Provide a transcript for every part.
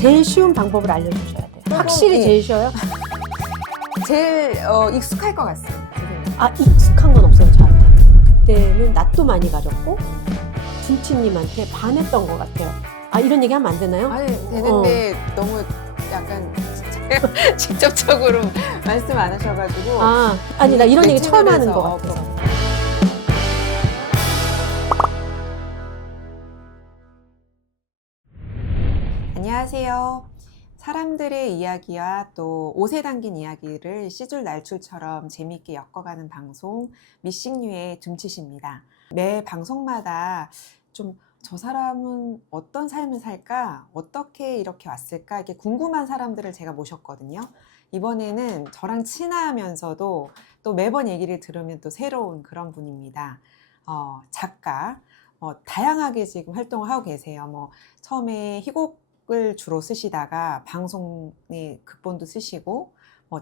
제일 쉬운 방법을 알려주셔야 돼요. 확실히 제일 쉬워요? 제일 익숙할 것 같습니다. 아, 익숙한 건 없어요, 저한테. 그때는 낯도 많이 가졌고 둠치님한테 반했던 것 같아요. 아, 이런 얘기 하면 안 되나요? 아니 되는데 너무 약간 직접적으로 말씀 안 하셔가지고 아니 나 이런 내 얘기 처음 하는 채널에서, 것 같아서. 안녕하세요. 사람들의 이야기와 또 옷에 담긴 이야기를 시줄 날출처럼 재미있게 엮어가는 방송 미싱류의 둠칫입니다. 매 방송마다 좀 저 사람은 어떤 삶을 살까? 어떻게 이렇게 왔을까? 이렇게 궁금한 사람들을 제가 모셨거든요. 이번에는 저랑 친하면서도 또 매번 얘기를 들으면 또 새로운 그런 분입니다. 작가, 다양하게 지금 활동을 하고 계세요. 처음에 희곡을 주로 쓰시다가 방송의 극본도 쓰시고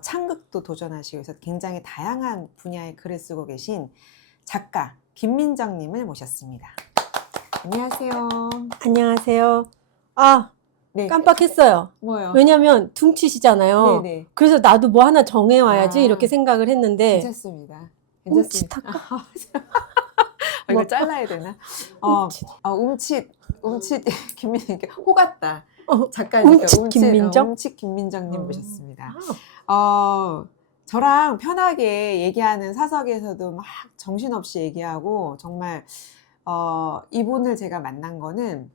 창극도 도전하시고 해서 굉장히 다양한 분야의 글을 쓰고 계신 작가 김민정님을 모셨습니다. 안녕하세요. 안녕하세요. 아, 네. 깜빡했어요. 뭐요? 왜냐면 둠칫이잖아요. 네네. 그래서 나도 뭐 하나 정해와야지 아, 이렇게 생각을 했는데 괜찮습니다. 움칫할까? 이거 잘라야 되나? 움칫 김민정 호 같다. 작가니까 움칫 김민정? 움칫 김민정님 모셨습니다. 아, 저랑 편하게 얘기하는 사석에서도 막 정신없이 얘기하고 정말 이분을 제가 만난 거는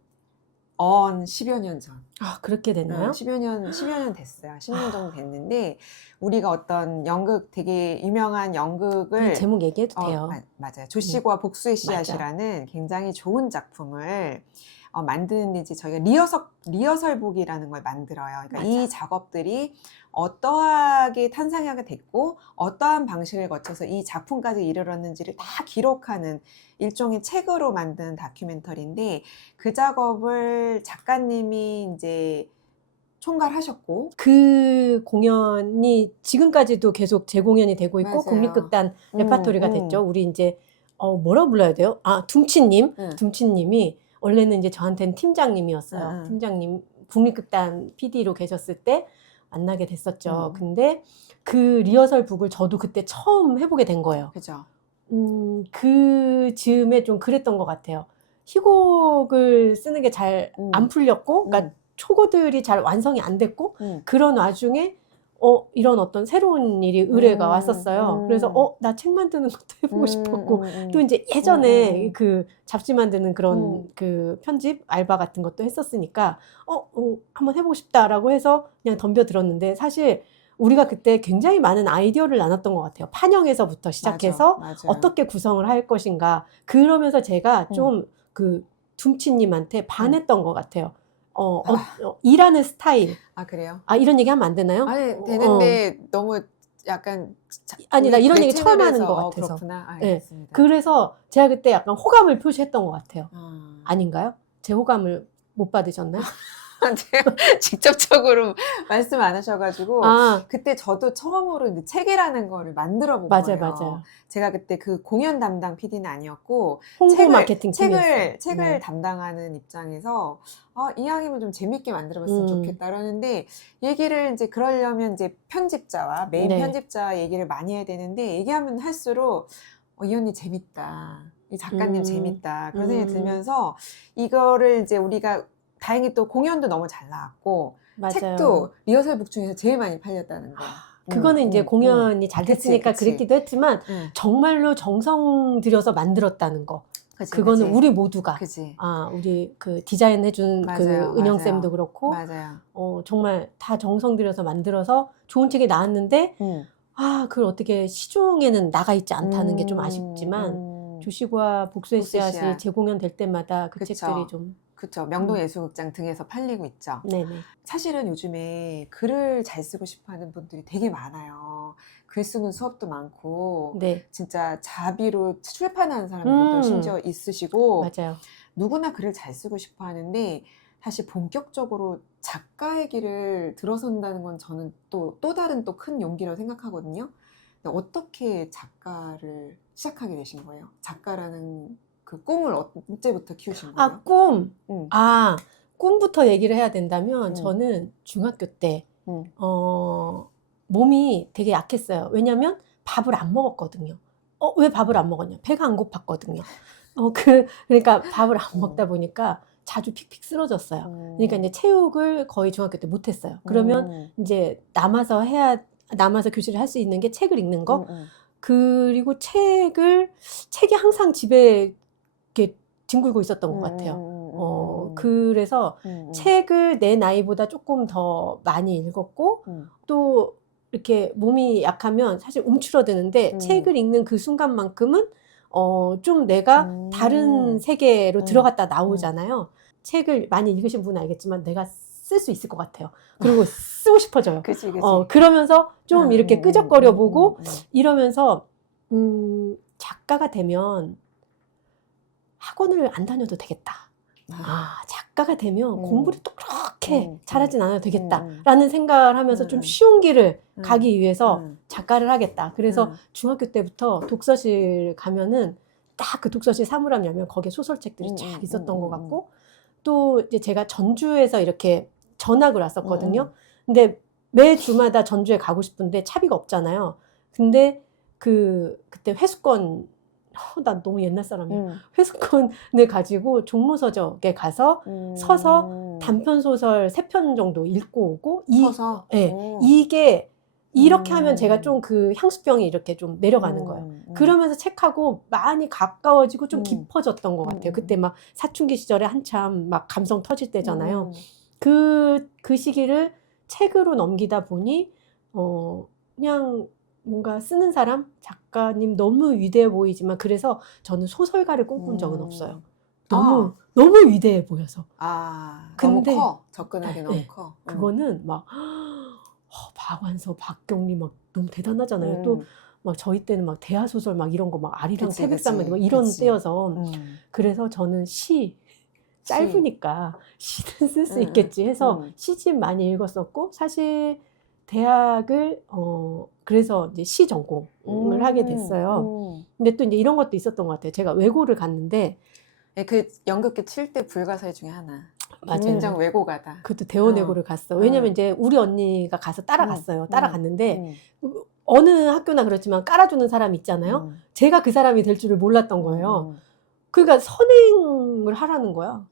10여 년 전. 그렇게 됐나요? 10여 년 됐어요. 10년 정도 됐는데, 우리가 어떤 연극, 되게 유명한 연극을. 제목 얘기해도 돼요. 맞아요. 조씨과 복수의 씨앗이라는 굉장히 좋은 작품을 만드는 이제 저희가 리허설북이라는 걸 만들어요. 그러니까 이 작업들이 어떠하게 탄생하게 됐고, 어떠한 방식을 거쳐서 이 작품까지 이르렀는지를 다 기록하는 일종의 책으로 만든 다큐멘터리인데, 그 작업을 작가님이 이제 총괄하셨고, 그 공연이 지금까지도 계속 재공연이 되고 있고, 맞아요. 국립극단 레파토리가 됐죠. 우리 이제 뭐라고 불러야 돼요? 둠칫님. 응. 둠칫님이 원래는 이제 저한테는 팀장님이었어요. 응. 팀장님 국립극단 PD로 계셨을 때 만나게 됐었죠. 응. 근데 그 리허설 북을 저도 그때 처음 해보게 된 거예요. 그죠. 그 즈음에 좀 그랬던 것 같아요. 희곡을 쓰는 게 잘 안 풀렸고, 그러니까 초고들이 잘 완성이 안 됐고, 그런 와중에 이런 어떤 새로운 일이 의뢰가 왔었어요. 그래서 나 책 만드는 것도 해보고 싶었고, 또 이제 예전에 그 잡지 만드는 그런 그 편집 알바 같은 것도 했었으니까 한번 해보고 싶다라고 해서 그냥 덤벼들었는데, 사실 우리가 그때 굉장히 많은 아이디어를 나눴던 것 같아요. 판형에서부터 시작해서 맞아. 어떻게 구성을 할 것인가. 그러면서 제가 좀 그 둠칫님한테 반했던 것 같아요. 일하는 스타일. 그래요? 이런 얘기 하면 안 되나요? 아니, 되는데 너무 약간. 아니, 나 이런 내 얘기 처음 하는 것 채널에서, 같아서. 그렇구나. 네. 알겠습니다. 그래서 제가 그때 약간 호감을 표시했던 것 같아요. 아닌가요? 제 호감을 못 받으셨나요? 제가 직접적으로 말씀 안 하셔가지고 그때 저도 처음으로 이제 책이라는 거를 만들어 본 거예요. 맞아요. 제가 그때 그 공연 담당 PD는 아니었고 홍보 마케팅 팀이었어요. 책을 담당하는 입장에서 이왕이면 좀 재밌게 만들어봤으면 좋겠다 그러는데, 얘기를 이제 그러려면 이제 편집자와 메인 편집자 얘기를 많이 해야 되는데, 얘기하면 할수록 이 언니 재밌다, 이 작가님 재밌다 그런 생각이 들면서, 이거를 이제 우리가 다행히 또 공연도 너무 잘 나왔고, 맞아요. 책도 리허설북 중에서 제일 많이 팔렸다는 거. 그거는 이제 공연이 잘 됐으니까 그치. 그랬기도 했지만 정말로 정성 들여서 만들었다는 거. 그거는 우리 모두가. 우리 그 디자인 해준 그 은영쌤도 그렇고. 맞아요. 정말 다 정성 들여서 만들어서 좋은 책이 나왔는데, 그걸 어떻게 시중에는 나가 있지 않다는 게 좀 아쉽지만, 조씨과 복수의 씨앗이 재공연 될 때마다 그 책들이 좀. 그렇죠. 명동예술극장 등에서 팔리고 있죠. 네네. 사실은 요즘에 글을 잘 쓰고 싶어하는 분들이 되게 많아요. 글 쓰는 수업도 많고, 진짜 자비로 출판하는 사람들도 심지어 있으시고, 맞아요. 누구나 글을 잘 쓰고 싶어하는데, 사실 본격적으로 작가의 길을 들어선다는 건 저는 또 다른 또 큰 용기라고 생각하거든요. 근데 어떻게 작가를 시작하게 되신 거예요? 작가라는 그 꿈을 언제부터 키우신 거예요? 꿈. 꿈부터 얘기를 해야 된다면 저는 중학교 때 몸이 되게 약했어요. 왜냐면 밥을 안 먹었거든요. 왜 밥을 안 먹었냐? 배가 안 고팠거든요. 그러니까 밥을 안 먹다 보니까 자주 픽픽 쓰러졌어요. 그러니까 이제 체육을 거의 중학교 때 못했어요. 그러면 이제 남아서 교실을 할 수 있는 게 책을 읽는 거. 그리고 책이 항상 집에 이렇게 뒹굴고 있었던 것 같아요. 그래서 책을 내 나이보다 조금 더 많이 읽었고, 또 이렇게 몸이 약하면 사실 움츠러드는데 책을 읽는 그 순간만큼은 좀 내가 다른 세계로 들어갔다 나오잖아요. 책을 많이 읽으신 분은 알겠지만 내가 쓸 수 있을 것 같아요. 그리고 쓰고 싶어져요. 그치. 그러면서 좀 이렇게 끄적거려 보고 이러면서 작가가 되면 학원을 안 다녀도 되겠다. 작가가 되면 공부를 또 그렇게 잘하진 않아도 되겠다라는 생각을 하면서 좀 쉬운 길을 가기 위해서 작가를 하겠다. 그래서 중학교 때부터 독서실 가면은 딱 그 독서실 사물함이라면 거기에 소설책들이 쫙 있었던 것 같고, 또 이제 제가 전주에서 이렇게 전학을 왔었거든요. 근데 매 주마다 전주에 가고 싶은데 차비가 없잖아요. 근데 그때 회수권, 난 너무 옛날 사람이야. 회수권을 가지고 종로서적에 가서 서서 단편소설 3편 정도 읽고 오고, 서서? 이게 이렇게 하면 제가 좀 그 향수병이 이렇게 좀 내려가는 거예요. 그러면서 책하고 많이 가까워지고 좀 깊어졌던 것 같아요. 그때 막 사춘기 시절에 한참 막 감성 터질 때잖아요. 그 시기를 책으로 넘기다 보니 그냥 뭔가 쓰는 사람, 작가님 너무 위대해 보이지만, 그래서 저는 소설가를 꿈꾼 적은 없어요. 너무 위대해 보여서. 근데 너무 커. 접근하기 너무 네. 커. 그거는 막 박완서, 박경리 막 너무 대단하잖아요. 또 막 저희 때는 막 대하소설 막 이런 거 막 아리랑 새백산맥 막 이런 때여서 그래서 저는 짧으니까 시는 쓸 수 있겠지 해서 시집 많이 읽었었고, 사실 대학을 그래서 이제 시 전공을 하게 됐어요. 근데 또 이제 이런 것도 있었던 것 같아요. 제가 외고를 갔는데, 그 연극계 7대 불가사의 중에 하나. 맞아요. 김민정 외고가다. 그것도 대원외고를 갔어. 왜냐면 이제 우리 언니가 가서 따라갔어요. 따라갔는데 어느 학교나 그렇지만 깔아주는 사람이 있잖아요. 제가 그 사람이 될 줄을 몰랐던 거예요. 그러니까 선행을 하라는 거야.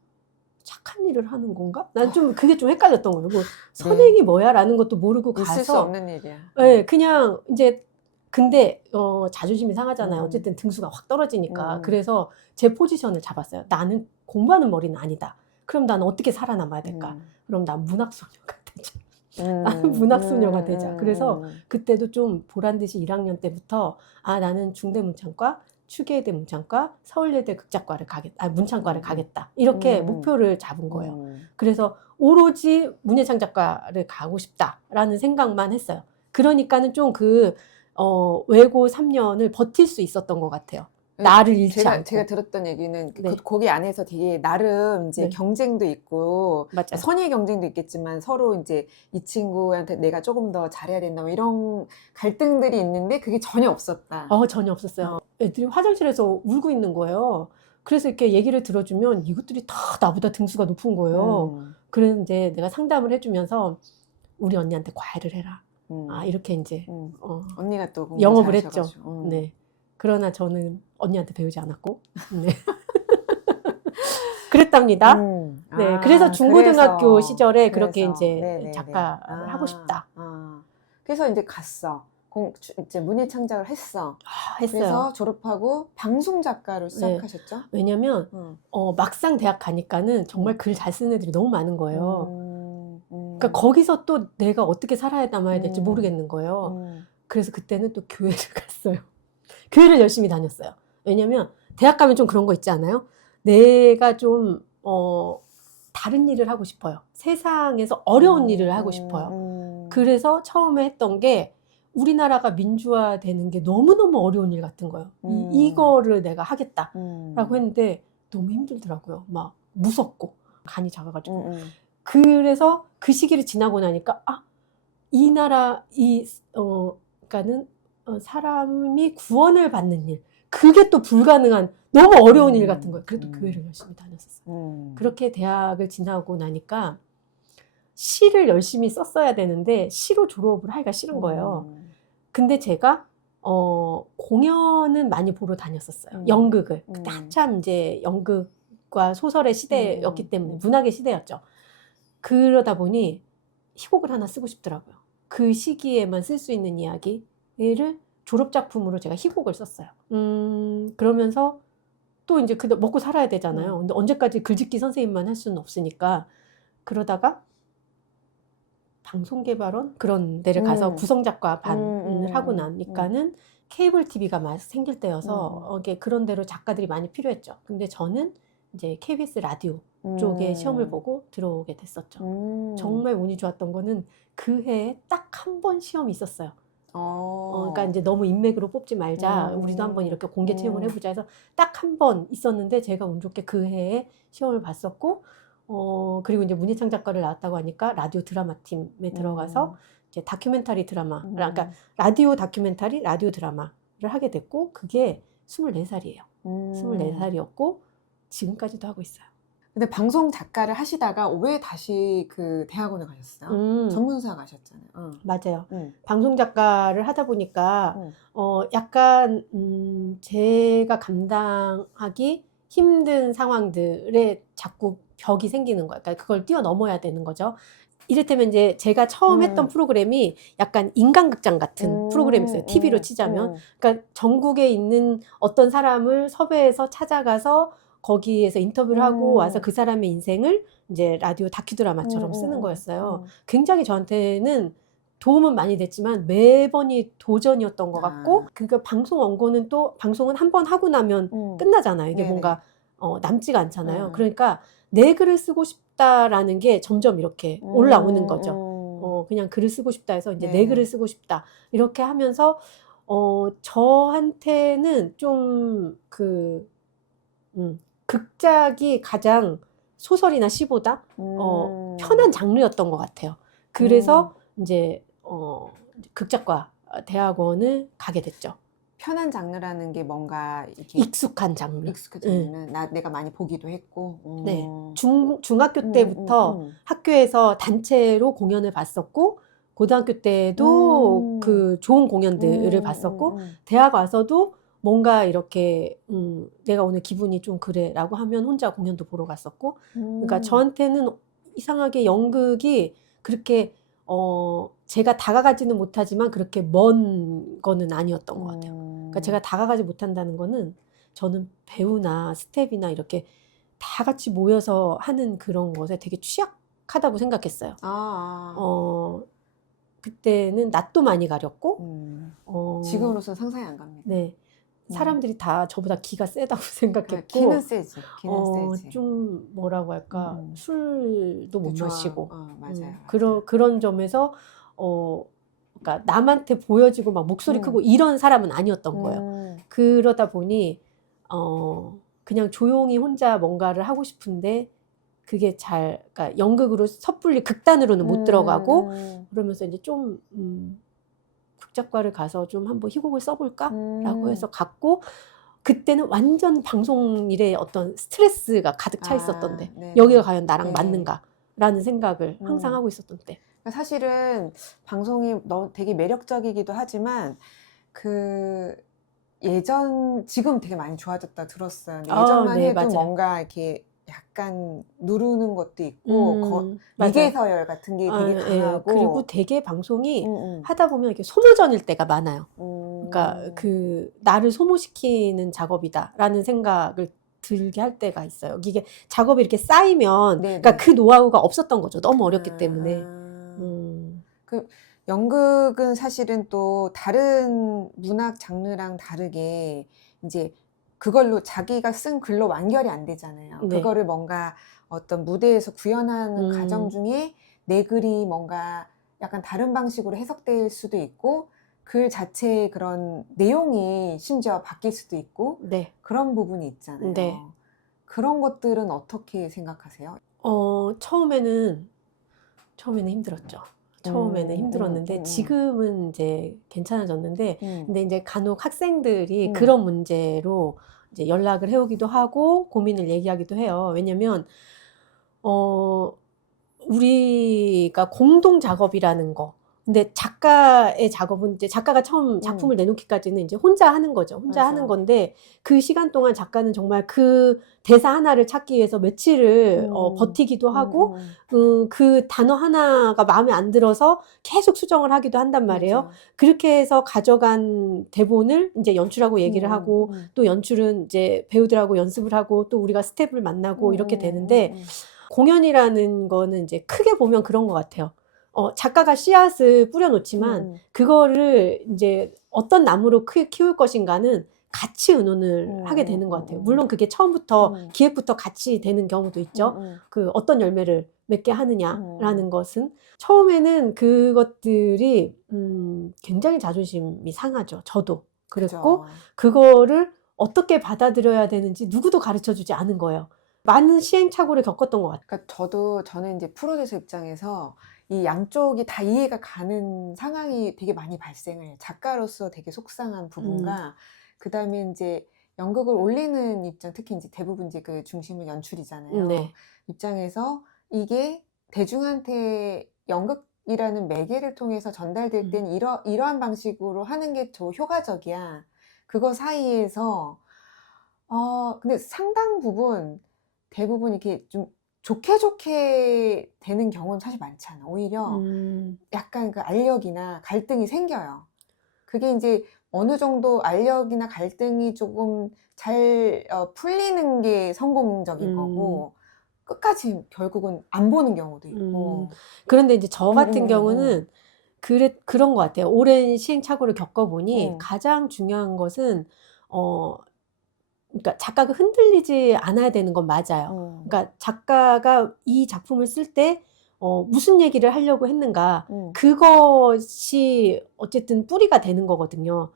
착한 일을 하는 건가? 난 좀 그게 좀 헷갈렸던 거예요. 뭐 선행이 뭐야라는 것도 모르고 가서. 있을 수 없는 일이야. 네, 그냥 이제 근데 자존심이 상하잖아요. 어쨌든 등수가 확 떨어지니까. 그래서 제 포지션을 잡았어요. 나는 공부하는 머리는 아니다. 그럼 나는 어떻게 살아남아야 될까? 그럼 난 문학소녀가 되자. 나는 문학소녀가 되자. 그래서 그때도 좀 보란듯이 1학년 때부터 나는 중대문창과, 추계대 문창과, 서울예대 극작과를 가겠다. 문창과를 가겠다. 이렇게 목표를 잡은 거예요. 그래서 오로지 문예창작과를 가고 싶다라는 생각만 했어요. 그러니까는 좀 외고 3년을 버틸 수 있었던 것 같아요. 나를 잃지 않고. 제가 들었던 얘기는 거기 안에서 되게 나름 이제 경쟁도 있고, 맞아요. 선의의 경쟁도 있겠지만 서로 이제 이 친구한테 내가 조금 더 잘해야 된다, 뭐 이런 갈등들이 있는데 그게 전혀 없었다. 전혀 없었어요. 애들이 화장실에서 울고 있는 거예요. 그래서 이렇게 얘기를 들어주면 이것들이 다 나보다 등수가 높은 거예요. 그래서 이제 내가 상담을 해주면서 우리 언니한테 과외를 해라. 이렇게 이제 언니가 또 영업을 했죠. 네. 그러나 저는 언니한테 배우지 않았고, 네. 그랬답니다. 네. 그래서 중고등학교 시절에 그렇게 이제 작가를 하고 싶다. 그래서 이제 갔어. 이제 문예창작을 했어. 했어요. 그래서 졸업하고 방송 작가로 시작하셨죠? 네. 왜냐면 막상 대학 가니까는 정말 글 잘 쓰는 애들이 너무 많은 거예요. 그러니까 거기서 또 내가 어떻게 살아야 남아야 될지 모르겠는 거예요. 그래서 그때는 또 교회를 갔어요. 교회를 열심히 다녔어요. 왜냐면 대학 가면 좀 그런 거 있지 않아요? 내가 좀 다른 일을 하고 싶어요. 세상에서 어려운 일을 하고 싶어요. 그래서 처음에 했던 게 우리나라가 민주화되는 게 너무너무 어려운 일 같은 거예요. 이거를 내가 하겠다라고 했는데 너무 힘들더라고요. 막 무섭고 간이 작아가지고. 그래서 그 시기를 지나고 나니까 이 나라 그러니까는 사람이 구원을 받는 일, 그게 또 불가능한 너무 어려운 일 같은 거예요. 그래도 교회를 열심히 다녔었어요. 음. 그렇게 대학을 지나고 나니까 시를 열심히 썼어야 되는데 시로 졸업을 하기가 싫은 거예요. 근데 제가 공연은 많이 보러 다녔었어요. 연극을. 그때 한참 이제 연극과 소설의 시대였기 때문에 문학의 시대였죠. 그러다 보니 희곡을 하나 쓰고 싶더라고요. 그 시기에만 쓸 수 있는 이야기를 졸업작품으로 제가 희곡을 썼어요. 그러면서 또 이제 먹고 살아야 되잖아요. 근데 언제까지 글짓기 선생님만 할 수는 없으니까 그러다가 방송개발원 그런 데를 가서 구성작가 반을 하고 나니까는 케이블 TV가 막 생길 때여서 이게 그런 데로 작가들이 많이 필요했죠. 근데 저는 이제 KBS 라디오 쪽에 시험을 보고 들어오게 됐었죠. 정말 운이 좋았던 거는 그 해에 딱 한 번 시험이 있었어요. 그러니까 이제 너무 인맥으로 뽑지 말자. 우리도 한번 이렇게 공개 채용을 해보자 해서 딱 한 번 있었는데 제가 운 좋게 그 해에 시험을 봤었고 그리고 이제 문희창 작가를 나왔다고 하니까 라디오 드라마 팀에 들어가서 이제 다큐멘터리 드라마, 그러니까 라디오 다큐멘터리, 라디오 드라마를 하게 됐고 그게 24살이에요. 24살이었고 지금까지도 하고 있어요. 근데 방송 작가를 하시다가 왜 다시 그 대학원에 가셨어요? 전문사 가셨잖아요. 맞아요. 방송 작가를 하다 보니까 약간 제가 감당하기 힘든 상황들에 자꾸 벽이 생기는 거예요. 그러니까 그걸 뛰어넘어야 되는 거죠. 이를테면 이제 제가 처음 했던 프로그램이 약간 인간극장 같은 프로그램이었어요. TV로 치자면. 그러니까 전국에 있는 어떤 사람을 섭외해서 찾아가서 거기에서 인터뷰를 하고 와서 그 사람의 인생을 이제 라디오 다큐드라마처럼 쓰는 거였어요. 굉장히 저한테는 도움은 많이 됐지만 매번이 도전이었던 것 같고 그러니까 방송 원고는 또 방송은 한 번 하고 나면 끝나잖아요. 이게 네네. 뭔가 남지가 않잖아요. 그러니까 내 글을 쓰고 싶다라는 게 점점 이렇게 올라오는 거죠. 그냥 글을 쓰고 싶다 해서 이제 내 글을 쓰고 싶다 이렇게 하면서 저한테는 좀 극작이 가장 소설이나 시보다 편한 장르였던 것 같아요. 그래서 이제 극작과 대학원을 가게 됐죠. 편한 장르라는 게 뭔가 이렇게 익숙한 장르. 익숙한 장르는 내가 많이 보기도 했고. 네. 중학교 때부터 학교에서 단체로 공연을 봤었고 고등학교 때도 그 좋은 공연들을 봤었고 대학 와서도 뭔가 이렇게 내가 오늘 기분이 좀 그래 라고 하면 혼자 공연도 보러 갔었고 그러니까 저한테는 이상하게 연극이 그렇게 제가 다가가지는 못하지만 그렇게 먼 거는 아니었던 것 같아요. 그러니까 제가 다가가지 못한다는 거는 저는 배우나 스텝이나 이렇게 다 같이 모여서 하는 그런 것에 되게 취약하다고 생각했어요. 그때는 낯도 많이 가렸고 지금으로서는 상상이 안 갑니다. 네. 사람들이 다 저보다 기가 세다고 생각했고 기는 세지. 기는 세지. 좀 뭐라고 할까 술도 못 마시고 맞아요. 그런 점에서 그러니까 남한테 보여지고 막 목소리 크고 이런 사람은 아니었던 거예요. 그러다 보니 그냥 조용히 혼자 뭔가를 하고 싶은데 그게 그러니까 연극으로 섣불리 극단으로는 못 들어가고 그러면서 이제 좀 극작과를 가서 좀 한번 희곡을 써볼까라고 해서 갔고 그때는 완전 방송 일에 어떤 스트레스가 가득 차 있었던데 네. 여기가 과연 나랑 네. 맞는가라는 생각을 항상 하고 있었던 때. 사실은 방송이 되게 매력적이기도 하지만 지금 되게 많이 좋아졌다 들었어요. 예전만 네, 해도 맞아요. 뭔가 이렇게 약간 누르는 것도 있고 위계서열 같은 게 되게 강하고 그리고 되게 방송이 하다 보면 이렇게 소모전일 때가 많아요. 그러니까 나를 소모시키는 작업이다라는 생각을 들게 할 때가 있어요. 이게 작업이 이렇게 쌓이면 그러니까 그 노하우가 없었던 거죠. 너무 어렵기 때문에. 연극은 사실은 또 다른 문학 장르랑 다르게 이제 그걸로 자기가 쓴 글로 완결이 안 되잖아요. 네. 그거를 뭔가 어떤 무대에서 구현하는 과정 중에 내 글이 뭔가 약간 다른 방식으로 해석될 수도 있고 글 자체의 그런 내용이 심지어 바뀔 수도 있고 그런 부분이 있잖아요. 그런 것들은 어떻게 생각하세요? 처음에는 힘들었죠. 처음에는 힘들었는데 지금은 이제 괜찮아졌는데 근데 이제 간혹 학생들이 그런 문제로 이제 연락을 해오기도 하고 고민을 얘기하기도 해요. 왜냐면 우리가 공동 작업이라는 거. 근데 작가의 작업은 이제 작가가 처음 작품을 내놓기까지는 이제 혼자 하는 거죠. 혼자 맞아. 하는 건데 그 시간 동안 작가는 정말 그 대사 하나를 찾기 위해서 며칠을 버티기도 하고 그 단어 하나가 마음에 안 들어서 계속 수정을 하기도 한단 말이에요. 맞아. 그렇게 해서 가져간 대본을 이제 연출하고 얘기를 하고 또 연출은 이제 배우들하고 연습을 하고 또 우리가 스텝을 만나고 이렇게 되는데 공연이라는 거는 이제 크게 보면 그런 것 같아요. 작가가 씨앗을 뿌려놓지만 그거를 이제 어떤 나무로 키울 것인가는 같이 의논을 하게 되는 것 같아요. 물론 그게 처음부터 기획부터 같이 되는 경우도 있죠. 그 어떤 열매를 맺게 하느냐라는 것은 처음에는 그것들이 굉장히 자존심이 상하죠. 저도 그랬고 그죠. 그거를 어떻게 받아들여야 되는지 누구도 가르쳐주지 않은 거예요. 많은 시행착오를 겪었던 것 같아요. 그러니까 저는 이제 프로듀서 입장에서 이 양쪽이 다 이해가 가는 상황이 되게 많이 발생을 해요. 작가로서 되게 속상한 부분과 그다음에 이제 연극을 올리는 입장, 특히 이제 대부분 이제 그 중심은 연출이잖아요. 네. 입장에서 이게 대중한테 연극이라는 매개를 통해서 전달될 땐 이러한 방식으로 하는 게 더 효과적이야. 그거 사이에서 근데 상당 부분 대부분 이렇게 좀 좋게 되는 경우는 사실 많지 않아. 오히려 약간 그 알력이나 갈등이 생겨요. 그게 이제 어느 정도 알력이나 갈등이 조금 잘 풀리는 게 성공적인 거고 끝까지 결국은 안 보는 경우도 있고. 그런데 이제 저 같은 경우는 그런 것 같아요. 오랜 시행착오를 겪어보니 가장 중요한 것은 그러니까 작가가 흔들리지 않아야 되는 건 맞아요. 그러니까 작가가 이 작품을 쓸 때 무슨 얘기를 하려고 했는가 그것이 어쨌든 뿌리가 되는 거거든요.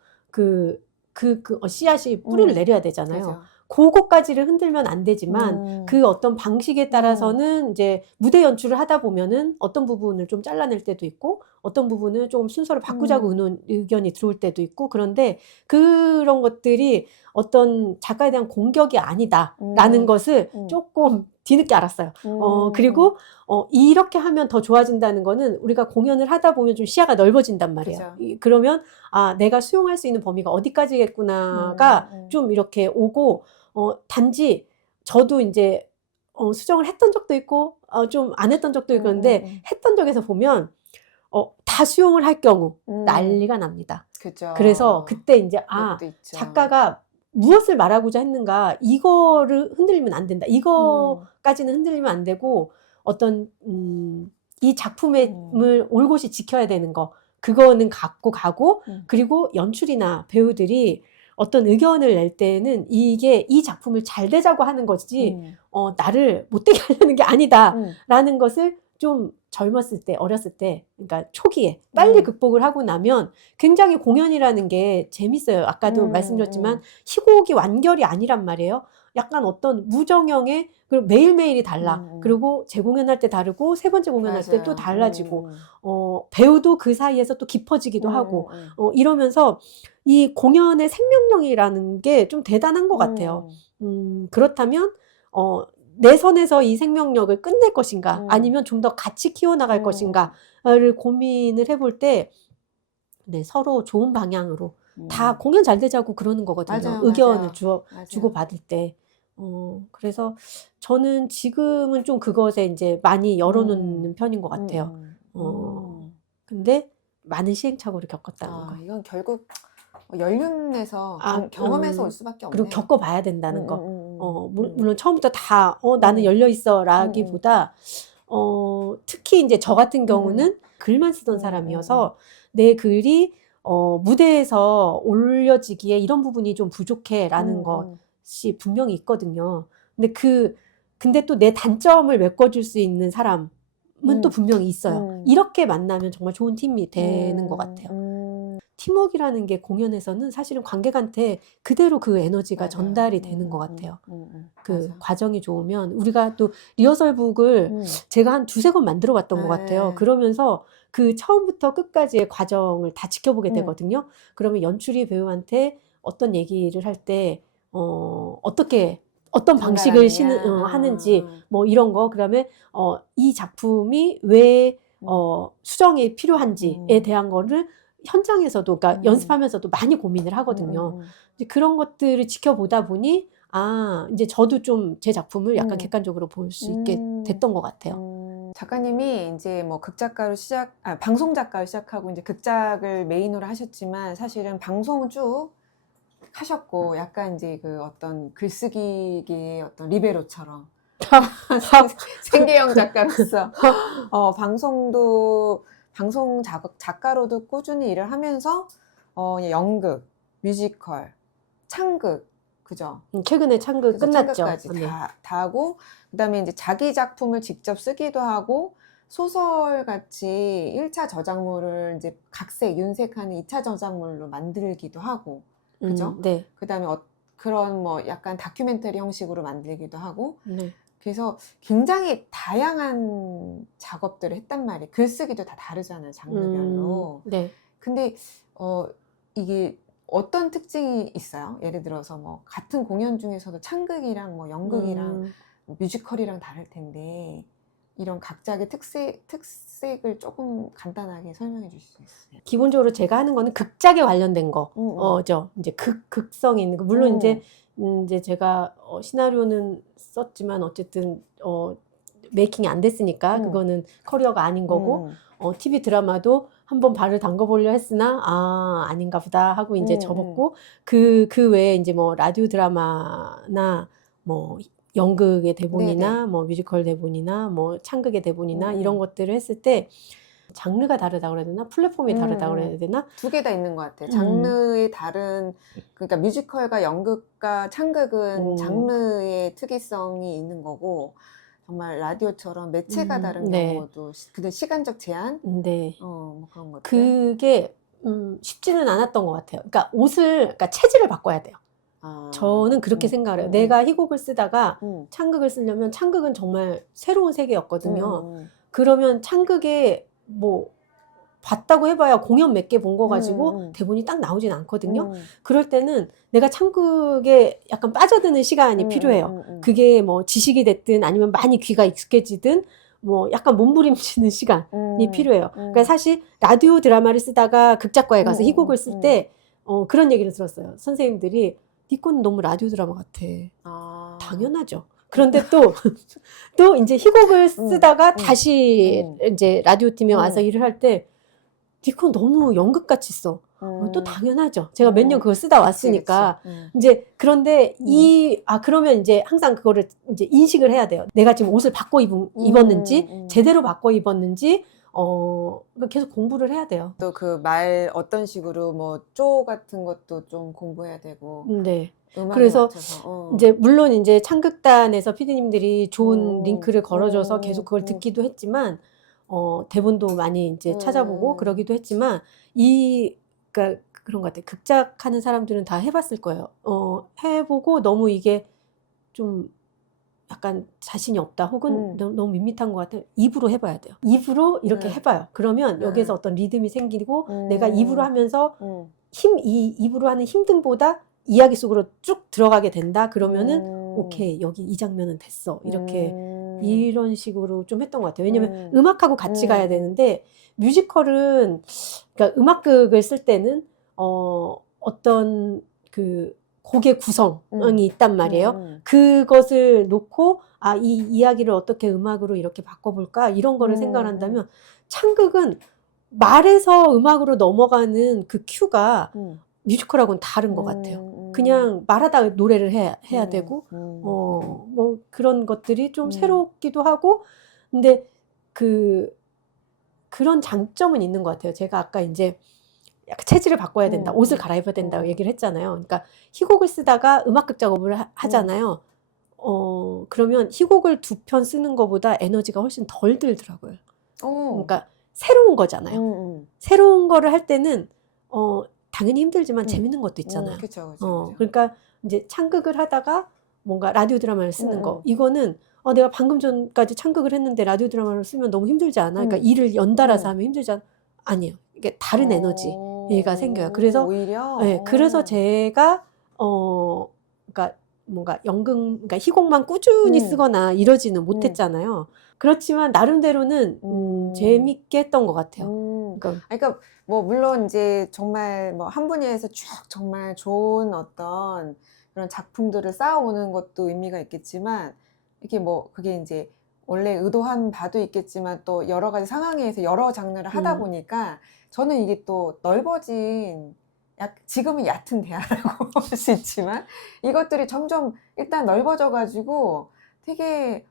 씨앗이 뿌리를 내려야 되잖아요. 그죠. 그거까지를 흔들면 안 되지만 그 어떤 방식에 따라서는 이제 무대 연출을 하다 보면은 어떤 부분을 좀 잘라낼 때도 있고 어떤 부분을 조금 순서를 바꾸자고 의견이 들어올 때도 있고 그런데 그런 것들이 어떤 작가에 대한 공격이 아니다라는 것을 조금 뒤늦게 알았어요. 그리고 이렇게 하면 더 좋아진다는 거는 우리가 공연을 하다 보면 좀 시야가 넓어진단 말이에요. 그죠. 그러면 내가 수용할 수 있는 범위가 어디까지겠구나가 좀 이렇게 오고 단지 저도 이제 수정을 했던 적도 있고 좀 안 했던 적도 있고 그런데 했던 적에서 보면 다 수용을 할 경우 난리가 납니다. 그죠. 그래서 그때 이제 그것도 있죠. 작가가 무엇을 말하고자 했는가 이거를 흔들리면 안 된다. 이거까지는 흔들리면 안 되고 어떤 이 작품을 올곧이 지켜야 되는 거 그거는 갖고 가고 그리고 연출이나 배우들이 어떤 의견을 낼 때는 이게 이 작품을 잘 되자고 하는 거지 나를 못되게 하려는 게 아니다라는 것을 좀 젊었을 때 어렸을 때 그러니까 초기에 빨리 극복을 하고 나면 굉장히 공연이라는 게 재밌어요. 아까도 말씀드렸지만 희곡이 완결이 아니란 말이에요. 약간 어떤 무정형의 그리고 매일매일이 달라. 그리고 재공연할 때 다르고 세 번째 공연할 때 또 달라지고 배우도 그 사이에서 또 깊어지기도 하고 이러면서 이 공연의 생명력이라는 게 좀 대단한 것 같아요. 그렇다면 내 선에서 이 생명력을 끝낼 것인가 아니면 좀 더 같이 키워나갈 것인가를 고민을 해볼 때 네, 서로 좋은 방향으로 다 공연 잘 되자고 그러는 거거든요. 맞아요, 의견을 맞아요. 주고받을 때. 그래서 저는 지금은 좀 그것에 이제 많이 열어놓는 편인 것 같아요. 근데 많은 시행착오를 겪었다는 거. 이건 결국 연륜에서 경험에서 올 수밖에 없네요. 그리고 겪어봐야 된다는 거. 물론 처음부터 다 나는 열려 있어 라기보다 특히 이제 저 같은 경우는 글만 쓰던 사람이어서 내 글이 무대에서 올려지기에 이런 부분이 좀 부족해 라는 것이 분명히 있거든요. 근데 또 내 단점을 메꿔줄 수 있는 사람은 또 분명히 있어요. 이렇게 만나면 정말 좋은 팀이 되는 것 같아요. 팀워크라는 게 공연에서는 사실은 관객한테 그대로 그 에너지가 맞아요. 전달이 되는 것 같아요. 그 맞아. 과정이 좋으면 우리가 또 리허설북을 제가 한 두세 권 만들어 봤던 것 같아요. 그러면서 그 처음부터 끝까지의 과정을 다 지켜보게 되거든요. 그러면 연출이 배우한테 어떤 얘기를 할 때 어떤 방식을 하는지 뭐 이런 거. 그다음에 이 작품이 왜 수정이 필요한지에 대한 거를 현장에서도 그러니까 연습하면서도 많이 고민을 하거든요. 이제 그런 것들을 지켜보다 보니 이제 저도 좀 제 작품을 약간 객관적으로 볼 수 있게 됐던 것 같아요. 작가님이 이제 뭐 극작가로 방송 작가로 시작하고 이제 극작을 메인으로 하셨지만 사실은 방송은 쭉 하셨고 약간 이제 그 어떤 글쓰기의 어떤 리베로처럼 생계형 작가로서 방송 작가로도 꾸준히 일을 하면서 연극, 뮤지컬, 창극, 그죠? 최근에 창극 끝났죠. 창극까지 다 하고 그다음에 이제 자기 작품을 직접 쓰기도 하고 소설 같이 1차 저작물을 이제 각색, 윤색하는 2차 저작물로 만들기도 하고 그죠? 네. 그다음에 그런 뭐 약간 다큐멘터리 형식으로 만들기도 하고 네. 그래서 굉장히 다양한 작업들을 했단 말이에요. 글쓰기도 다 다르잖아요, 장르별로. 네. 근데 이게 어떤 특징이 있어요? 예를 들어서 뭐 같은 공연 중에서도 창극이랑 뭐 연극이랑 뮤지컬이랑 다를 텐데 이런 각자의 특색을 조금 간단하게 설명해 주실 수 있어요? 기본적으로 제가 하는 거는 극작에 관련된 거죠. 이제 극성이 있는 거. 물론 이제 제가 시나리오는 썼지만 어쨌든 메이킹이 안 됐으니까 그거는 커리어가 아닌 거고 TV 드라마도 한번 발을 담궈보려 했으나 아닌가 보다 하고 이제 접었고 그 외에 이제 뭐 라디오 드라마나 뭐 연극의 대본이나 네네. 뭐 뮤지컬 대본이나 뭐 창극의 대본이나 이런 것들을 했을 때 장르가 다르다고 그래야 되나? 플랫폼이 다르다고 그래야 되나? 두 개 다 있는 것 같아요. 장르의 그러니까 뮤지컬과 연극과 창극은 장르의 특이성이 있는 거고 정말 라디오처럼 매체가 다른 경우도 근데 시간적 제한? 뭐 그런 것들. 그게 쉽지는 않았던 것 같아요. 그러니까 그러니까 체질을 바꿔야 돼요. 저는 그렇게 생각을 해요. 내가 희곡을 쓰다가 창극을 쓰려면 창극은 정말 새로운 세계였거든요. 그러면 창극에 뭐 봤다고 해봐야 공연 몇 개 본 거 가지고 대본이 딱 나오진 않거든요. 그럴 때는 내가 창극에 약간 빠져드는 시간이 필요해요. 그게 뭐 지식이 됐든 아니면 많이 귀가 익숙해지든 뭐 약간 몸부림치는 시간이 필요해요. 그러니까 사실 라디오 드라마를 쓰다가 극작과에 가서 희곡을 쓸 때 그런 얘기를 들었어요. 선생님들이 네 건 너무 라디오 드라마 같아. 당연하죠. 그런데 또 이제 희곡을 쓰다가 다시 이제 라디오 팀에 와서 일을 할 때 네 건 너무 연극같이 써. 또 당연하죠. 제가 몇 년 그걸 쓰다 왔으니까. 이제 그런데 그러면 이제 항상 그거를 이제 인식을 해야 돼요. 내가 지금 옷을 바꿔 입었는지 제대로 바꿔 입었는지 계속 공부를 해야 돼요. 또 그 말 어떤 식으로 뭐 쪼 같은 것도 좀 공부해야 되고. 네. 음악에 그래서 맞춰서. 이제 물론 이제 창극단에서 PD님들이 좋은 링크를 걸어줘서 계속 그걸 듣기도 했지만 대본도 많이 이제 찾아보고 그러기도 했지만 그러니까 그런 것 같아요. 극작하는 사람들은 다 해봤을 거예요. 해보고 너무 이게 좀 약간 자신이 없다 혹은 너무 밋밋한 것 같아요. 입으로 해봐야 돼요. 입으로 이렇게 해봐요. 그러면 여기에서 어떤 리듬이 생기고 내가 입으로 하면서 이 입으로 하는 힘듦보다 이야기 속으로 쭉 들어가게 된다. 그러면은 오케이 여기 이 장면은 됐어. 이런 식으로 좀 했던 것 같아요. 왜냐면 음악하고 같이 가야 되는데 뮤지컬은 그러니까 음악극을 쓸 때는 어떤 그 곡의 구성이 있단 말이에요. 그것을 놓고 이 이야기를 어떻게 음악으로 이렇게 바꿔볼까 이런 거를 생각을 한다면 창극은 말에서 음악으로 넘어가는 그 큐가 뮤지컬하고는 다른 것 같아요. 그냥 말하다가 노래를 해야 되고 뭐 그런 것들이 좀 새롭기도 하고 근데 그런 장점은 있는 것 같아요. 제가 아까 이제 약간 체질을 바꿔야 된다. 옷을 갈아입어야 된다고 얘기를 했잖아요. 그러니까 희곡을 쓰다가 음악극 작업을 하잖아요. 그러면 희곡을 2편 쓰는 것보다 에너지가 훨씬 덜 들더라고요. 그러니까 새로운 거잖아요. 새로운 거를 할 때는 당연히 힘들지만 재밌는 것도 있잖아요. 그쵸. 그러니까 이제 창극을 하다가 뭔가 라디오 드라마를 쓰는 거 이거는 내가 방금 전까지 창극을 했는데 라디오 드라마를 쓰면 너무 힘들지 않아? 그러니까 일을 연달아서 하면 힘들지 않아? 아니에요. 이게 다른 에너지가 생겨요. 그래서 오히려 그래서 제가 그러니까 뭔가 연금, 그러니까 희곡만 꾸준히 음. 쓰거나 이러지는 못했잖아요. 그렇지만 나름대로는 재밌게 했던 것 같아요. 그러니까 뭐 물론 이제 정말 뭐 한 분야에서 쭉 정말 좋은 어떤 그런 작품들을 쌓아오는 것도 의미가 있겠지만 이게 뭐 그게 이제 원래 의도한 바도 있겠지만 또 여러 가지 상황에 의해서 여러 장르를 하다 보니까 저는 이게 또 넓어진 지금은 얕은 대화라고 할 수 있지만 이것들이 점점 일단 넓어져 가지고 되게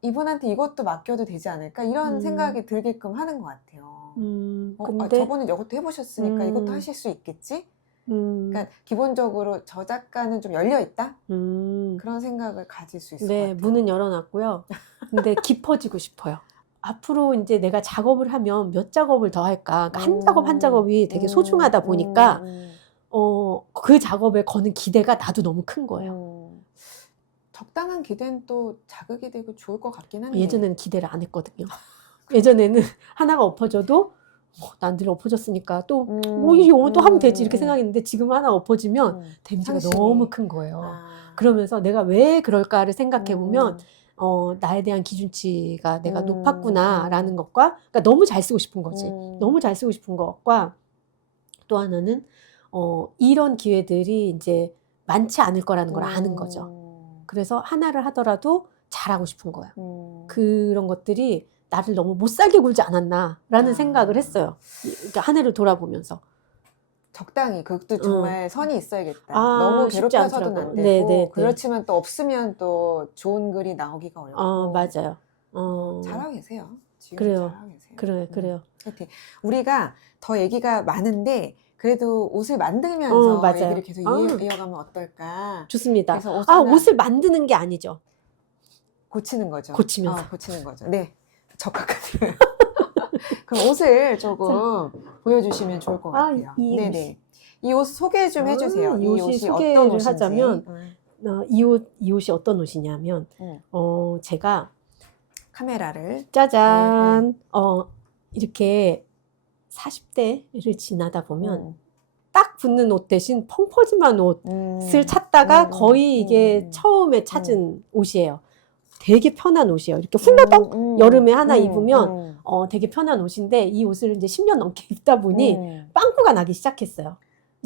이분한테 이것도 맡겨도 되지 않을까 이런 생각이 들게끔 하는 것 같아요. 근데 저분은 이것도 해보셨으니까 이것도 하실 수 있겠지? 그러니까 기본적으로 저 작가는 좀 열려 있다? 그런 생각을 가질 수 있을 것 네, 같아요. 문은 열어놨고요. 근데 깊어지고 싶어요. 앞으로 이제 내가 작업을 하면 몇 작업을 더 할까? 그러니까 한 작업 한 작업이 되게 소중하다 보니까 그 작업에 거는 기대가 나도 너무 큰 거예요. 적당한 기대는 또 자극이 되고 좋을 것 같긴 한데 예전에는 기대를 안 했거든요. 예전에는 하나가 엎어져도 난 늘 엎어졌으니까 또 이거 또 하면 되지 이렇게 생각했는데 지금 하나 엎어지면 데미지가 상심이. 너무 큰 거예요. 그러면서 내가 왜 그럴까를 생각해 보면 나에 대한 기준치가 내가 높았구나라는 것과 그러니까 너무 잘 쓰고 싶은 거지. 너무 잘 쓰고 싶은 것과 또 하나는 이런 기회들이 이제 많지 않을 거라는 걸 아는 거죠. 그래서 하나를 하더라도 잘하고 싶은 거예요. 그런 것들이 나를 너무 못 살게 굴지 않았나라는 생각을 했어요. 그러니까 한 해를 돌아보면서. 적당히 그것도 정말 선이 있어야겠다. 아, 너무 쉽지 괴롭혀서는 않더라고요. 안 되고 네네네. 그렇지만 또 없으면 또 좋은 글이 나오기가 어렵고 맞아요. 잘하고 계세요. 지금 그래요. 잘하고 계세요. 그래요. 하여튼 우리가 더 얘기가 많은데 그래도 옷을 만들면서 맞아요. 얘기를 계속 이어가면 어떨까? 좋습니다. 그래서 옷 하나 옷을 만드는 게 아니죠. 고치는 거죠. 고치면서. 고치는 거죠. 네. 적합하게. 그럼 옷을 조금 보여주시면 좋을 것 같아요. 네네. 이 옷 소개 좀 해주세요. 이 옷이 소개를 어떤 옷인지. 하자면 이 옷이 어떤 옷이냐면 제가 카메라를 짜잔 이렇게 40대를 지나다 보면 딱 붙는 옷 대신 펑퍼짐한 옷을 찾다가 거의 이게 처음에 찾은 옷이에요. 되게 편한 옷이에요. 이렇게 훌러덩 여름에 하나 입으면 되게 편한 옷인데 이 옷을 이제 10년 넘게 입다 보니 빵꾸가 나기 시작했어요.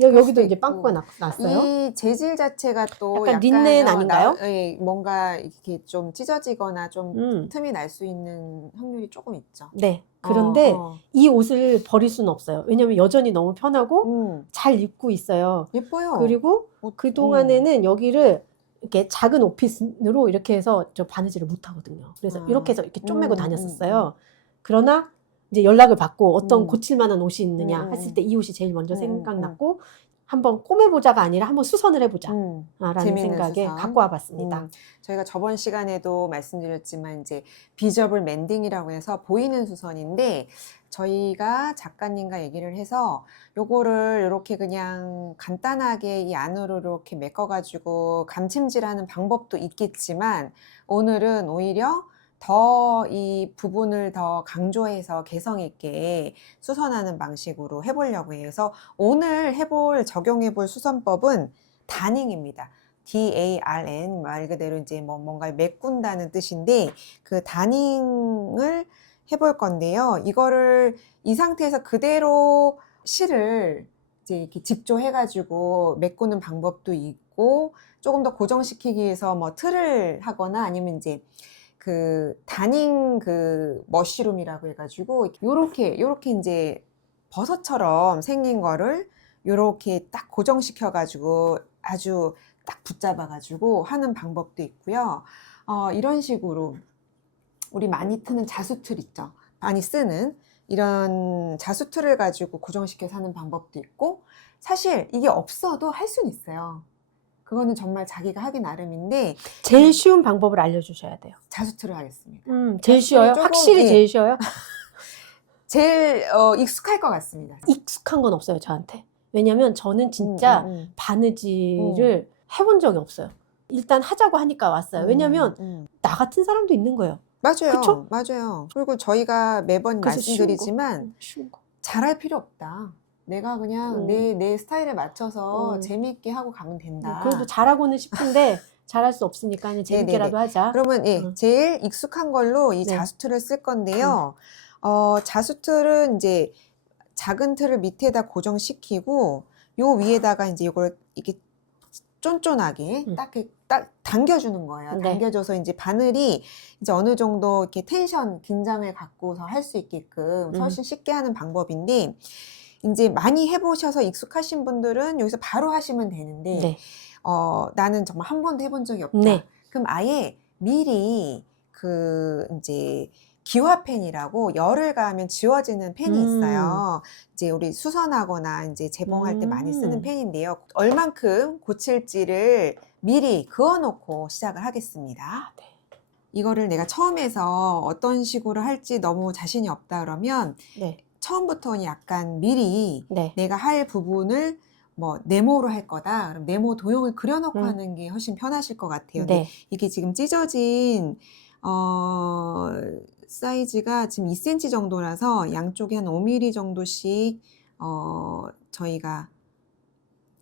여기도 이제 빵꾸가 났어요. 이 재질 자체가 또 약간 린넨 아닌가요? 뭔가 이렇게 좀 찢어지거나 좀 틈이 날 수 있는 확률이 조금 있죠. 네. 그런데 이 옷을 버릴 수는 없어요. 왜냐면 여전히 너무 편하고 잘 입고 있어요. 예뻐요. 그리고 그동안에는 여기를 이렇게 작은 오피스로 이렇게 해서 저 바느질을 못 하거든요. 그래서 이렇게 해서 이렇게 쪼매고 다녔었어요. 그러나 이제 연락을 받고 어떤 고칠 만한 옷이 있느냐 했을 때 이 옷이 제일 먼저 생각났고 한번 꼬매보자가 아니라 한번 수선을 해보자 라는 생각에 수선. 갖고 와봤습니다. 저희가 저번 시간에도 말씀드렸지만 이제 비저블 멘딩이라고 해서 보이는 수선인데 저희가 작가님과 얘기를 해서 요거를 이렇게 그냥 간단하게 이 안으로 이렇게 메꿔가지고 감침질하는 방법도 있겠지만 오늘은 오히려 더 이 부분을 더 강조해서 개성 있게 수선하는 방식으로 해보려고 해서 오늘 적용해볼 수선법은 다닝입니다. DARN 말 그대로 이제 뭔가 메꾼다는 뜻인데 그 다닝을 해볼 건데요. 이거를 이 상태에서 그대로 실을 이제 이렇게 직조해가지고 메꾸는 방법도 있고 조금 더 고정시키기 위해서 뭐 틀을 하거나 아니면 이제 그 다닝 그 머쉬룸이라고 해가지고 요렇게 이제 버섯처럼 생긴 거를 요렇게 딱 고정시켜가지고 아주 딱 붙잡아가지고 하는 방법도 있고요. 이런 식으로 우리 많이 트는 자수틀 있죠. 많이 쓰는 이런 자수틀을 가지고 고정시켜서 하는 방법도 있고 사실 이게 없어도 할 수는 있어요. 그거는 정말 자기가 하기 나름인데 제일 쉬운 방법을 알려주셔야 돼요. 자수틀을 하겠습니다. 제일 쉬워요? 확실히 제일 쉬워요? 제일 익숙할 것 같습니다. 익숙한 건 없어요, 저한테. 왜냐면 저는 진짜 바느질을 해본 적이 없어요. 일단 하자고 하니까 왔어요. 왜냐면 나 같은 사람도 있는 거예요. 맞아요. 그쵸? 맞아요. 그리고 저희가 매번 말씀드리지만 쉬운 거. 잘할 필요 없다. 내가 그냥 내 스타일에 맞춰서 재미있게 하고 가면 된다. 그래도 잘하고는 싶은데 잘할 수 없으니까 그냥 재밌게라도 하자. 그러면 제일 익숙한 걸로 이 네. 자수틀을 쓸 건데요. 자수틀은 이제 작은 틀을 밑에다 고정시키고 요 위에다가 이제 이걸 이렇게 쫀쫀하게 딱 당겨주는 거예요. 네. 당겨줘서 이제 바늘이 이제 어느 정도 이렇게 텐션, 긴장을 갖고서 할 수 있게끔 훨씬 쉽게 하는 방법인데, 이제 많이 해보셔서 익숙하신 분들은 여기서 바로 하시면 되는데, 네. 나는 정말 한 번도 해본 적이 없다. 네. 그럼 아예 미리 그 이제 기화펜이라고 열을 가하면 지워지는 펜이 있어요. 이제 우리 수선하거나 이제 재봉할 때 많이 쓰는 펜인데요. 얼만큼 고칠지를 미리 그어놓고 시작을 하겠습니다. 네. 이거를 내가 처음에서 어떤 식으로 할지 너무 자신이 없다 그러면 네. 처음부터 약간 미리 네. 내가 할 부분을 뭐 네모로 할 거다. 그럼 네모 도형을 그려놓고 하는 게 훨씬 편하실 것 같아요. 근데 네. 이게 지금 찢어진 사이즈가 지금 2cm 정도라서 양쪽에 한 5mm 정도씩 저희가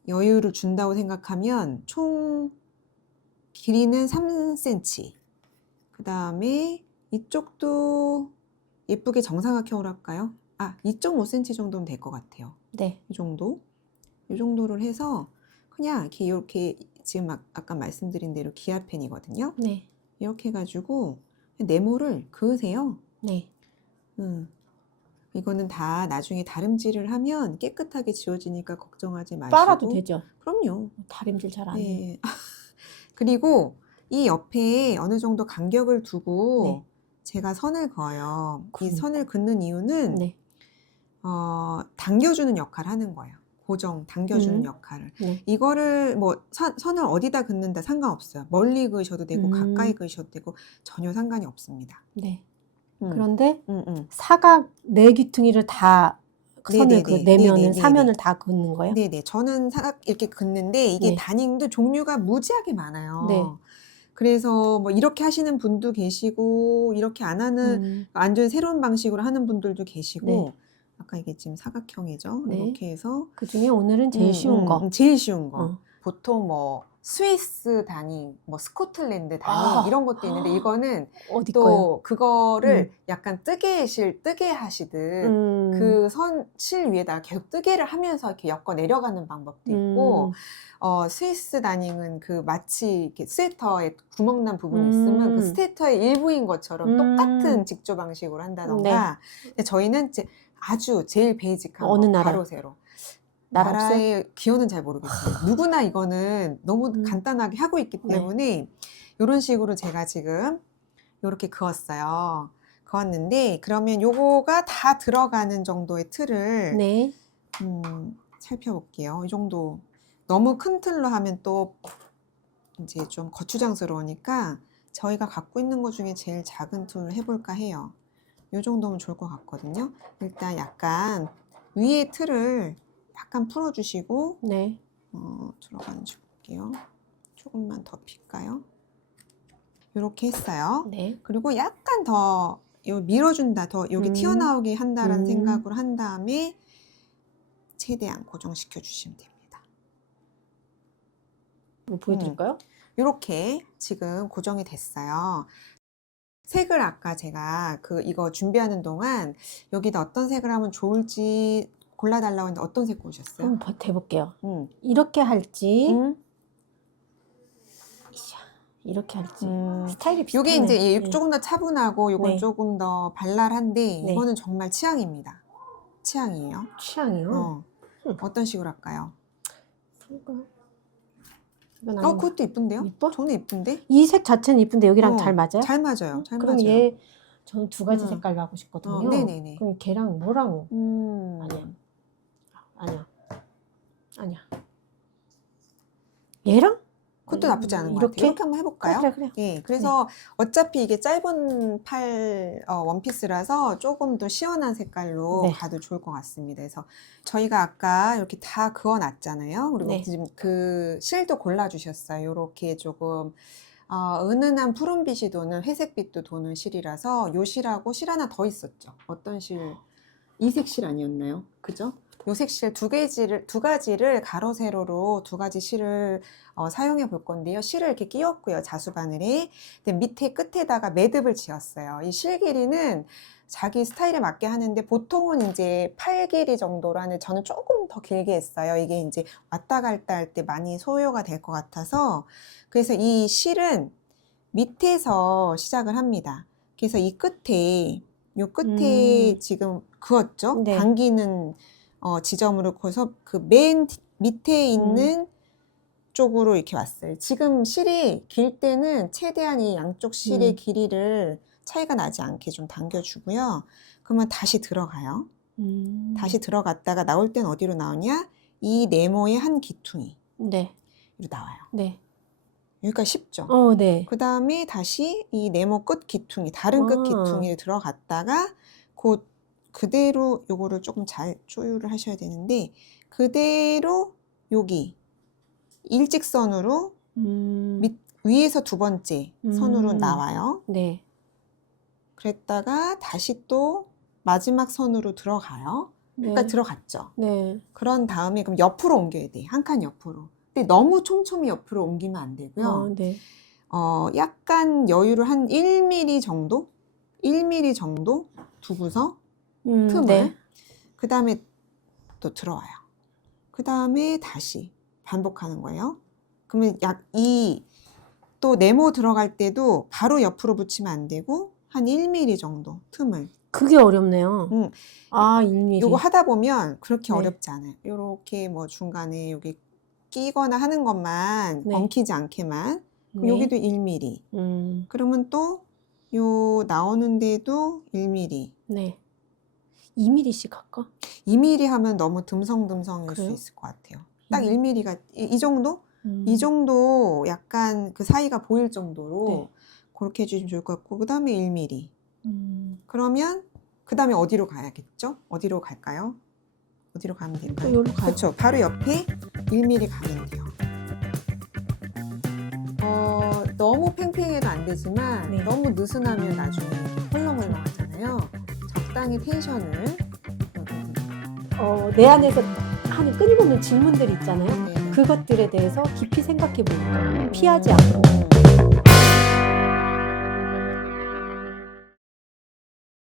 여유를 준다고 생각하면 총 길이는 3cm. 그 다음에 이쪽도 예쁘게 정사각형으로 할까요? 2.5cm 정도면 될 것 같아요. 네. 이 정도? 이 정도를 해서 그냥 이렇게 지금 아까 말씀드린 대로 기아펜이거든요. 네. 이렇게 해가지고 네모를 그으세요. 네. 이거는 다 나중에 다림질을 하면 깨끗하게 지워지니까 걱정하지 마시고. 빨아도 되죠? 그럼요. 다림질 잘 안 해요. 네. 그리고 이 옆에 어느 정도 간격을 두고 네. 제가 선을 그어요. 이 그러니까. 선을 긋는 이유는 네. 당겨주는 역할을 하는 거예요. 고정, 당겨주는 역할을. 네. 이거를 뭐 선을 어디다 긋는다 상관없어요. 멀리 그으셔도 되고 가까이 그으셔도 되고 전혀 상관이 없습니다. 네. 그런데 음. 사각 네 귀퉁이를 다 선을 네네네. 내면은 네네네. 사면을 다 긋는 거예요? 네네. 저는 사각 이렇게 긋는데 이게 네. 다닝도 종류가 무지하게 많아요. 네. 그래서 뭐 이렇게 하시는 분도 계시고 이렇게 안 하는 완전 새로운 방식으로 하는 분들도 계시고 네. 아까 이게 지금 사각형이죠. 네. 이렇게 해서 그 중에 오늘은 제일 쉬운 거. 제일 쉬운 거. 보통 뭐 스위스 다닝, 뭐 스코틀랜드 다닝 이런 것도 있는데 이거는 어디 또 거요? 그거를 약간 뜨게 하시듯 그 실 위에다가 계속 뜨개를 하면서 이렇게 엮어 내려가는 방법도 있고 스위스 다닝은 그 마치 이렇게 스웨터에 구멍 난 부분이 있으면 그 스웨터의 일부인 것처럼 똑같은 직조 방식으로 한다던가. 근데 저희는 아주 제일 베이직한 어느 거, 나라? 가로 세로. 나라 없어요? 나라의 기호는 잘 모르겠어요. 누구나 이거는 너무 간단하게 하고 있기 때문에 이런 식으로 제가 지금 이렇게 그었어요. 그었는데 그러면 요거가 다 들어가는 정도의 틀을 네. 살펴볼게요. 이 정도. 너무 큰 틀로 하면 또 이제 좀 거추장스러우니까 저희가 갖고 있는 것 중에 제일 작은 틀을 해볼까 해요. 이 정도면 좋을 것 같거든요. 일단 약간 위에 틀을 약간 풀어주시고 네. 들어가는지 볼게요. 조금만 더 필까요? 이렇게 했어요. 네. 그리고 약간 더 밀어준다, 더 여기 튀어나오게 한다라는 생각으로 한 다음에 최대한 고정시켜 주시면 됩니다. 보여드릴까요? 이렇게 지금 고정이 됐어요. 색을 아까 제가 이거 준비하는 동안 여기다 어떤 색을 하면 좋을지 골라달라고 했는데 어떤 색 고르셨어요? 한번 해볼게요. 이렇게 할지 이렇게 할지 스타일이 비슷하네. 이게 이제 조금 더 차분하고 이건 네. 조금 더 발랄한데 네. 이거는 정말 취향입니다. 취향이에요. 취향이요? 어떤 식으로 할까요? 이건 아닌가? 그것도 이쁜데요? 이뻐? 저는 이쁜데? 이 색 자체는 이쁜데 여기랑 잘 맞아요? 잘 맞아요. 잘 그럼 맞아요. 얘 저는 두 가지 색깔로 하고 싶거든요. 네네네. 그럼 걔랑 뭐랑 아니야. 아니야. 얘랑? 그것도 나쁘지 않은 것 이렇게? 같아요. 이렇게 한번 해볼까요? 그래. 예, 그래서 어차피 이게 짧은 팔 원피스라서 조금 더 시원한 색깔로 가도 좋을 것 같습니다. 그래서 저희가 아까 이렇게 다 그어놨잖아요. 그리고 지금 그 실도 골라주셨어요. 이렇게 조금 은은한 푸른빛이 도는 회색빛도 도는 실이라서 요 실하고 실 하나 더 있었죠. 어떤 실? 이색 실 아니었나요? 그죠? 요색실 두 가지를 가로 세로로 두 가지 실을 사용해 볼 건데요. 실을 이렇게 끼웠고요. 자수바늘에. 근데 밑에 끝에다가 매듭을 지었어요. 이 실 길이는 자기 스타일에 맞게 하는데 보통은 이제 팔 길이 정도로 하는데 저는 조금 더 길게 했어요. 이게 이제 왔다 갔다 할 때 많이 소요가 될 것 같아서. 그래서 이 실은 밑에서 시작을 합니다. 그래서 이 끝에 지금 그었죠? 네. 당기는 지점으로 커서 그 맨 밑에 있는 쪽으로 이렇게 왔어요. 지금 실이 길 때는 최대한 이 양쪽 실의 길이를 차이가 나지 않게 좀 당겨주고요. 그러면 다시 들어가요. 다시 들어갔다가 나올 땐 어디로 나오냐? 이 네모의 한 귀퉁이. 네. 이로 나와요. 네. 여기까지 쉽죠? 네. 그 다음에 다시 이 네모 끝 귀퉁이, 다른 끝 귀퉁이를 들어갔다가 그대로 요거를 조금 잘 조율을 하셔야 되는데 그대로 여기 일직선으로 위에서 두 번째 선으로 나와요. 네. 그랬다가 다시 또 마지막 선으로 들어가요. 그러니까 네. 들어갔죠. 네. 그런 다음에 그럼 옆으로 옮겨야 돼. 한 칸 옆으로. 근데 너무 촘촘히 옆으로 옮기면 안 되고요. 네. 약간 여유를 한 1mm 정도? 1mm 정도 두고서 틈을 네. 그 다음에 또 들어와요. 그 다음에 다시 반복하는 거예요. 그러면 또 네모 들어갈 때도 바로 옆으로 붙이면 안 되고 한 1mm 정도 틈을. 그게 어렵네요. 1mm. 요거 하다 보면 그렇게 네. 어렵지 않아요. 요렇게 뭐 중간에 여기 끼거나 하는 것만 네. 엉키지 않게만. 네. 여기도 1mm. 그러면 또 요 나오는데도 1mm. 네. 2mm씩 할까? 2mm 하면 너무 듬성듬성일 그래요? 수 있을 것 같아요. 딱 1mm가 이 정도? 이 음. 정도 약간 그 사이가 보일 정도로 네. 그렇게 해주시면 좋을 것 같고 그 다음에 1mm. 그러면 그 다음에 어디로 가야겠죠? 어디로 갈까요? 어디로 가면 될까요? 여기로 가요. 그렇죠. 바로 옆에 1mm 가면 돼요. 너무 팽팽해도 안 되지만 네. 너무 느슨하면 나중에 헐렁헐렁 하잖아요. 적당히 텐션을 내 안에서 하는 끊임없는 질문들이 있잖아요. 네. 그것들에 대해서 깊이 생각해 보니까 피하지 않고